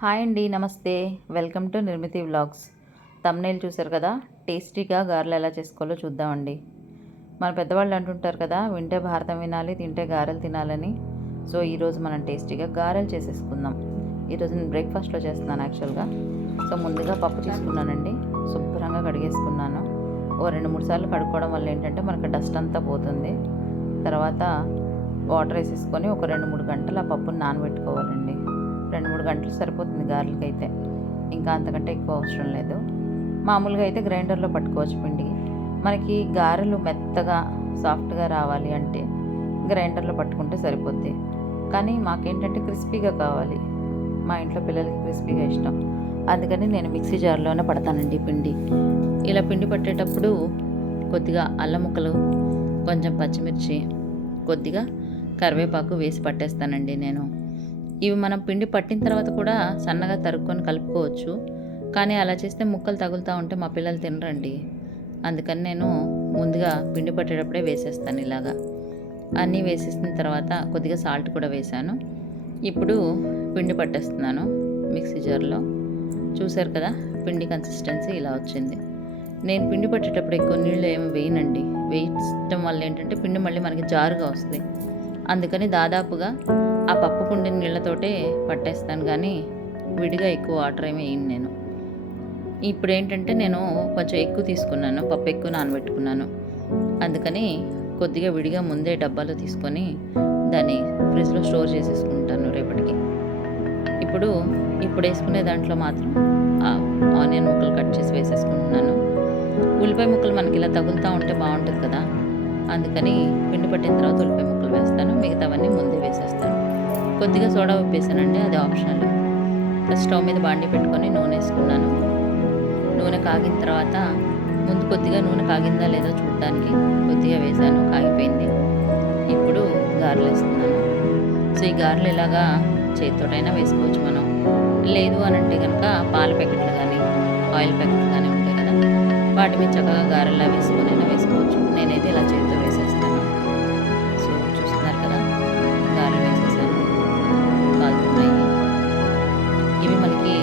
Hi అండి, నమస్తే. Welcome to Nirmiti vlogs. Thumbnail చూసారు కదా, టేస్టీగా గారెలు ఎలా చేసుకోవాలో చూద్దామండి. మన పెద్దవాళ్ళు అంటుంటారు కదా, వింటే భారతం వినాలి, తింటే గారెలు తినాలని. సో ఈరోజు మనం టేస్టీగా గారెలు చేసేసుకుందాం. ఈరోజు నేను బ్రేక్ఫాస్ట్లో చేస్తున్నాను యాక్చువల్గా. సో ముందుగా పప్పు తీసుకున్నానండి, శుభ్రంగా కడిగేసుకున్నాను. ఓ 2-3 సార్లు కడుక్కోవడం వల్ల ఏంటంటే మనకు డస్ట్ అంతా పోతుంది. తర్వాత వాటర్ వేసేసుకొని ఒక 2-3 గంటలు ఆ పప్పును నానబెట్టుకోవాలండి. 2-3 గంటలు సరిపోతుంది గారెలకైతే, ఇంకా అంతకంటే ఎక్కువ అవసరం లేదు. మామూలుగా అయితే గ్రైండర్లో పట్టుకోవచ్చు పిండి. మనకి గారెలు మెత్తగా సాఫ్ట్గా రావాలి అంటే గ్రైండర్లో పట్టుకుంటే సరిపోద్ది. కానీ మాకేంటంటే క్రిస్పీగా కావాలి, మా ఇంట్లో పిల్లలకి క్రిస్పీగా ఇష్టం. అందుకని నేను మిక్సీ జార్లోనే పడతానండి పిండి. ఇలా పిండి పట్టేటప్పుడు కొద్దిగా అల్లం ముక్కలు, కొంచెం పచ్చిమిర్చి, కొద్దిగా కరివేపాకు వేసి పట్టేస్తానండి నేను. ఇవి మనం పిండి పట్టిన తర్వాత కూడా సన్నగా తరుక్కొని కలుపుకోవచ్చు, కానీ అలా చేస్తే ముక్కలు తగులుతూ ఉంటే మా పిల్లలు తినరండి. అందుకని నేను ముందుగా పిండి పట్టేటప్పుడే వేసేస్తాను ఇలాగా. అన్నీ వేసేసిన తర్వాత కొద్దిగా సాల్ట్ కూడా వేసాను. ఇప్పుడు పిండి పట్టేస్తున్నాను మిక్సీ జార్లో. చూసారు కదా, పిండి కన్సిస్టెన్సీ ఇలా వచ్చింది. నేను పిండి పట్టేటప్పుడు ఎక్కువ నీళ్ళు ఏమి వేయనండి. వేయటం వల్ల ఏంటంటే పిండి మళ్ళీ మనకి జారుగా వస్తుంది. అందుకని దాదాపుగా ఆ పప్పు కుండిన నీళ్ళతోటే పట్టేస్తాను, కానీ విడిగా ఎక్కువ వాటర్ ఏమి వేయను నేను. ఇప్పుడు ఏంటంటే నేను కొంచెం ఎక్కువ తీసుకున్నాను, పప్పు ఎక్కువ నానబెట్టుకున్నాను. అందుకని కొద్దిగా విడిగా ముందే డబ్బాలో తీసుకొని దాన్ని ఫ్రిడ్జ్లో స్టోర్ చేసేసుకుంటాను రేపటికి. ఇప్పుడు వేసుకునే దాంట్లో మాత్రం ఆనియన్ ముక్కలు కట్ చేసి వేసేసుకుంటున్నాను. ఉల్లిపాయ ముక్కలు మనకి ఇలా తగులుతూ ఉంటే బాగుంటుంది కదా, అందుకని పిండి పట్టిన తర్వాత ఉల్లిపాయ ముక్కలు వేస్తాను, మిగతావన్నీ ముందే వేసేస్తాను. కొద్దిగా సోడా ఉప్పు వేసానండి, అది ఆప్షనల్. స్టవ్ మీద బాండి పెట్టుకొని నూనె వేసుకున్నాను. నూనె కాగిన తర్వాత ముందు కొద్దిగా నూనె కాగిందా లేదో చూడడానికి కొద్దిగా వేసాను, కాగిపోయింది. ఇప్పుడు గారెలు వేస్తున్నాను. సో ఈ గారెలు ఇలాగా చేతితోటైనా వేసుకోవచ్చు మనం. లేదు అని అంటే కనుక పాల ప్యాకెట్లు కానీ ఆయిల్ ప్యాకెట్లు కానీ ఉంటాయి కదా, వాటి మీద చక్కగా గారెల్లా వేసుకొని అయినా వేసుకోవచ్చు. నేనైతే ఇలా చేతితో వేసేస్తాను. సో చూస్తున్నారు కదా, గారెలు వేసేసాను, కాలుతున్నాయి. ఇవి మనకి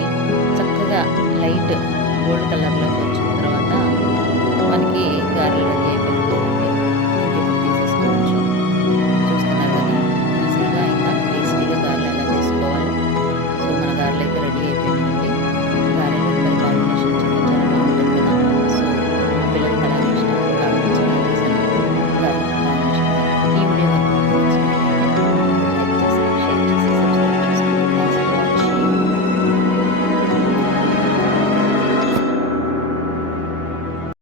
చక్కగా లైట్ గోల్డ్ కలర్లోకి వచ్చిన తర్వాత మనకి గారెలు రెడీ అయిపోతాయి.